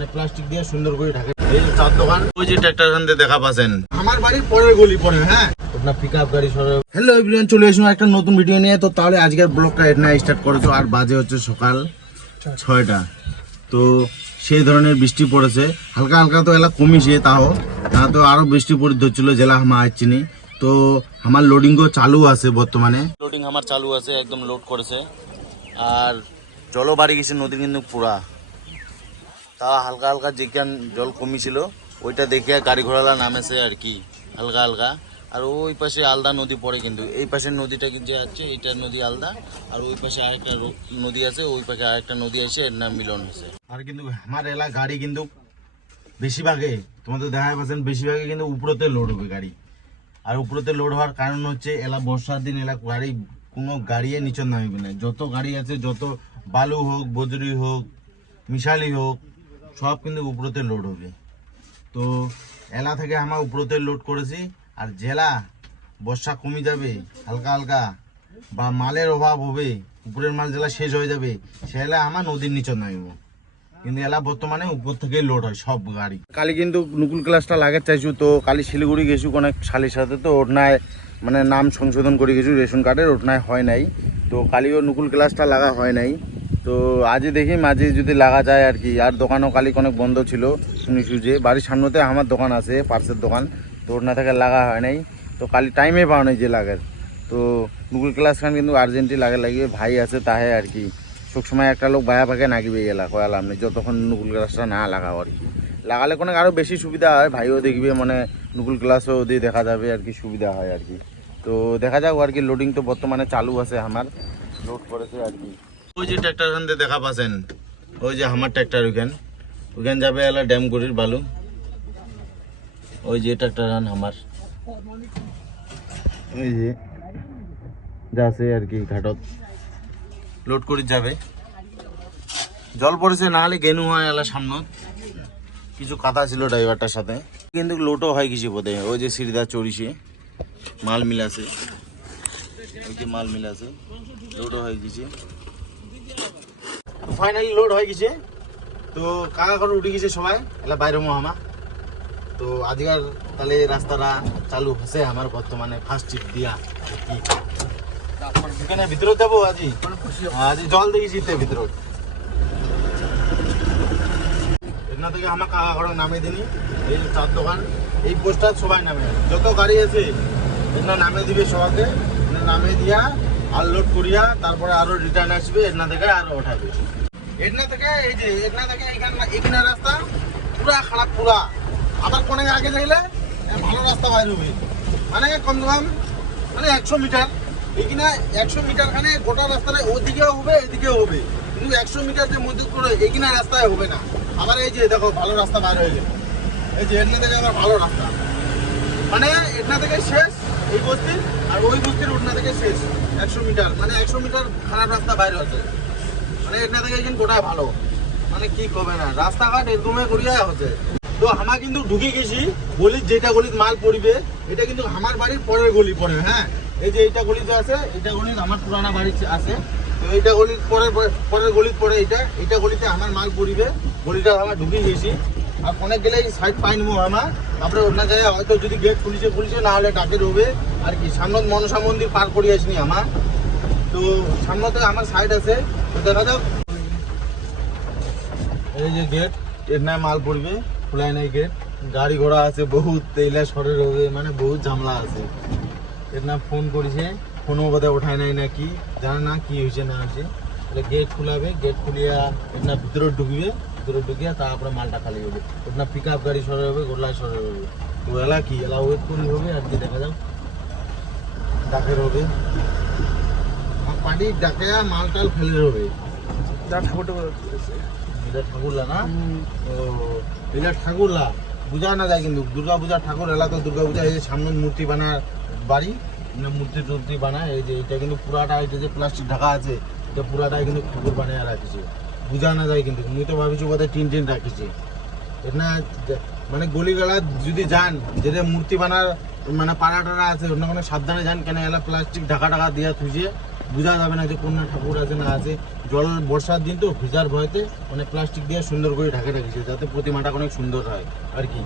মানে প্লাস্টিক দিয়ে সুন্দর করে ঢাকে এই চার দোকান। ওই যে ট্রাক্টর দিয়ে দেখা পাচ্ছেন। আমার বাড়ির পরের গলি পরে হ্যাঁ। আপনার পিক আপ গাড়ি সরে হ্যালো এভরিওয়ান চলে একটা নতুন ভিডিও নিয়ে। তো তাহলে আজকের ব্লগটা এটা স্টার্ট করেছ। আর বাজে হচ্ছে সকাল ছয়টা। তো সেই ধরনের বৃষ্টি পড়েছে। হালকা হালকা তো এলা কমিছে তাও। না তো আরও বৃষ্টি পড়ে ধরছিল জেলা হামা আসছিনি তো আমার লোডিংও চালু আছে বর্তমানে। লোডিং আমার চালু আছে একদম লোড করেছে। আর জলও বাড়ি গেছে নদী কিন্তু পুরা। তা হালকা হালকা যেখান জল কমিছিল, ওইটা দেখে গাড়ি ঘোড়ালা নামেছে আর কি, হালকা হালকা। আর ওই পাশে আলদা নদী পড়ে কিন্তু, এই পাশের নদীটা যে আছে এটা নদী আলদা। আর ওই পাশে আরেকটা নদী আছে, ওই পাশে আরেকটা নদী আছে, এর নাম মিলন হয়েছে। আর কিন্তু আমার এলাকা গাড়ি কিন্তু বেশিরভাগে, তোমাদের দেখা পাচ্ছেন, বেশিরভাগে কিন্তু উপরতে লোড হবে গাড়ি। আর উপরতে লোড হওয়ার কারণ হচ্ছে, এলা বর্ষার দিন এলা গাড়ি, কোনো গাড়িয়ে নিচন নামিবে না। যত গাড়ি আছে, যত বালু হোক, বজরি হোক, মিশালি হোক সব কিন্তু উপরতে লোড হবে। তো এলা থেকে আমার উপরতে লোড করেছি, আর জেলা বর্ষা কমে যাবে, হালকা হালকা বা মালের অভাব হবে, উপরের মাল জেলা শেষ হয়ে যাবে সেলা আমার নদীর নিচে নামিব। কিন্তু এলা বর্তমানে উপর থেকে লোড হয় সব গাড়ি। কালি কিন্তু নুকুল ক্লাসটা লাগাতে চাইছো, তো কালি শিলিগুড়ি গেছু অনেক শালির সাথে তো ওর নাই মানে নাম সংশোধন করে গেছু, রেশন কার্ডের ওর নাই হয় নাই। তো কালিও নুকুল ক্লাসটা লাগা হয় নাই। তো আজই দেখি মাঝে যদি লাগা যায় আর কি। আর দোকানও কালি অনেক বন্ধ ছিল শুনিছু যে বাড়ির সামনেতে আমার দোকান আছে, পার্সের দোকান। তো ওর না থেকে লাগা হয় নাই। তো কালি টাইমে পাও নাই যে লাগার। তো নুকুল ক্লাস খান কিন্তু আর্জেন্টই লাগে লাগিয়ে ভাই আছে তাহে আর কি। সবসময় একটা লোক বায়া ফাঁকে নাগিবে গেলা কয়ালাম নেই। যতক্ষণ নুকুল ক্লাসটা না লাগাও আর কি। লাগালে কোনো আরও বেশি সুবিধা হয়। ভাইও দেখবে মানে নুকুল ক্লাসও দিয়ে দেখা যাবে আর কি, সুবিধা হয় আর কি। তো দেখা যাক আর কি লোডিং তো বর্তমানে চালু আছে আমার। লোড করেছে আর কি। ওই যে ট্র্যাক্টর খান দেখা পাচ্ছেন। ওই যে আমার ট্র্যাক্টর ওইখান। ওইখান যাবে এলা ড্যামগুড়ির বালু। ওই যে ট্র্যাক্টর খান আমার। ওই যে যাচ্ছে আর কি ঘাটত। লোড করে যাবে। জল পড়েছে, না হলে গেনু হয় এলা সামনত কিছু কাদা ছিল ড্রাইভারটার সাথে। কিন্তু লোটও হয় কিছু বোধে। ওই যে সিরিদা চড়িছে। মাল মিলাছে। ওই যে মাল মিলাছে। লোডও হয়ে গেছে ফাইনালি লোড হয়ে গেছে। তো কাকা করে উঠে গেছে সবাই, এলা বাইরে মহামা। তো আজকাল তাহলে রাস্তাটা চালু হচ্ছে আমার বর্তমানে ফার্স্ট ট্রিপ দিয়া। কি? এখানে ভিতরে যাব আজি? আজি জল দেখি শীতের ভিতরে এখান থেকে আমার কাকা ঘরে নামিয়ে দিনি। এই চার দোকান, এই পোস্টার সবাই নামে। যত গাড়ি আছে, এখানে নামিয়ে দিবে সবাইকে। নামিয়ে দিয়া আনলোড করিয়া তারপরে আরও রিটার্ন আসবে এখান থেকে আরও ওঠাবে। এখান থেকে এই যে এখান থেকে এখানে এখানে রাস্তা পুরা খারাপ পুরা। আবার কোনে আগে যাইলে ভালো রাস্তা বাইর হবে। মানে কম সে কম মানে একশো মিটার। এখানে একশো মিটার খানে গোটা রাস্তাটা ওদিকেও হবে, এদিকেও হবে। কিন্তু একশো মিটার যে মধ্যে করে এখানে রাস্তায় হবে না। আবার এই যে দেখো, ভালো রাস্তা বাইর হয়ে গেল এই যে এখানে থেকে আবার ভালো রাস্তা। মানে এটা থেকে শেষ এই বস্তি আর ওই বস্তির ওটা থেকে শেষ। একশো মিটার। মানে একশো মিটার খারাপ রাস্তা বাইরে আছে মানে এটা থেকে এখানে গোটা ভালো। মানে কি করবে না, রাস্তাঘাট এরকমই করিয়া হচ্ছে। তো আমার কিন্তু ঢুকে গেছি, গলির যেটা গলিত মাল পড়বে, এটা কিন্তু আমার বাড়ির পরের গলি পড়ে হ্যাঁ? এই যে এইটা গলিতে আছে এটা গলিত আমার পুরানা বাড়ি আছে। তো এইটা গলির পরের পরের গলিত পড়ে এটা এটা গলিতে আমার মাল পড়িবে। গলিটা আমার ঢুকে গেছি। আর অনেক গেলে সাইড পাই নিবো আমার তারপরে অন্য জায়গায় হয়তো যদি গেট খুলিছে খুলিছে, না হলে ডাকে রবে। আর কি, সামনত মনসা মন্দির পার করে আসনি আমার তো সামনে আমার সাইড আছে। দেখা এই যে গেটের নাই মাল পড়বে, খোলাই নাই গেট গাড়ি ঘোড়া আছে, বহুত তেইলা সরে রবে মানে বহুত ঝামলা আছে। এর না ফোন করেছে ফোনও বোধহয় ওঠায় নাই নাকি? জানে না কি হয়েছে, না হয়েছে। গেট খুলাবে গেট খুলিয়া এর না ভিতরে ঢুকবে। ভিতরে ঢুকিয়া তারপরে মালটা খালি হবে। না পিক আপ গাড়ি সরে হবে গোল্লায় সরে হবে। তো এলা কি? এলা ওয়েট করি হবে আর কি দেখা যাক। ডাকের হবে। আর ডাকে মাল টাল ফেলে হবে। ঠাকুরলা না? ও এটা ঠাকুরলা। বুঝা না যায় কিন্তু দুর্গা পূজা ঠাকুর এলা তো দুর্গা পূজা এই যে সামনে মূর্তি বানার বাড়ি মানে মূর্তি টুর্তি বানায় এই যে এটা কিন্তু পুরাটা এটা যে প্লাস্টিক ঢাকা আছে এটা পুরাটাই কিন্তু ঠাকুর বানিয়ে রাখিছে। বুঝা না যায় কিন্তু মুই তো ভাবিছি বোধহয় টিন টিন রাখিছে। না মানে গলিগালা যদি যান যেটা মূর্তি বানার মানে পাড়া টাড়া আছে, অন্য কোনো সাবধানে যান, কেন এলা প্লাস্টিক ঢাকা ঢাকা দিয়া থুজে বুঝা যাবে না যে কোন ঠাকুর আছে না আছে। জল বর্ষার দিন তো, ভিজার ভয়তে মানে প্লাস্টিক দিয়ে সুন্দর করে ঢাকা রেখেছে যাতে প্রতিমাটা অনেক সুন্দর হয়, আর কি।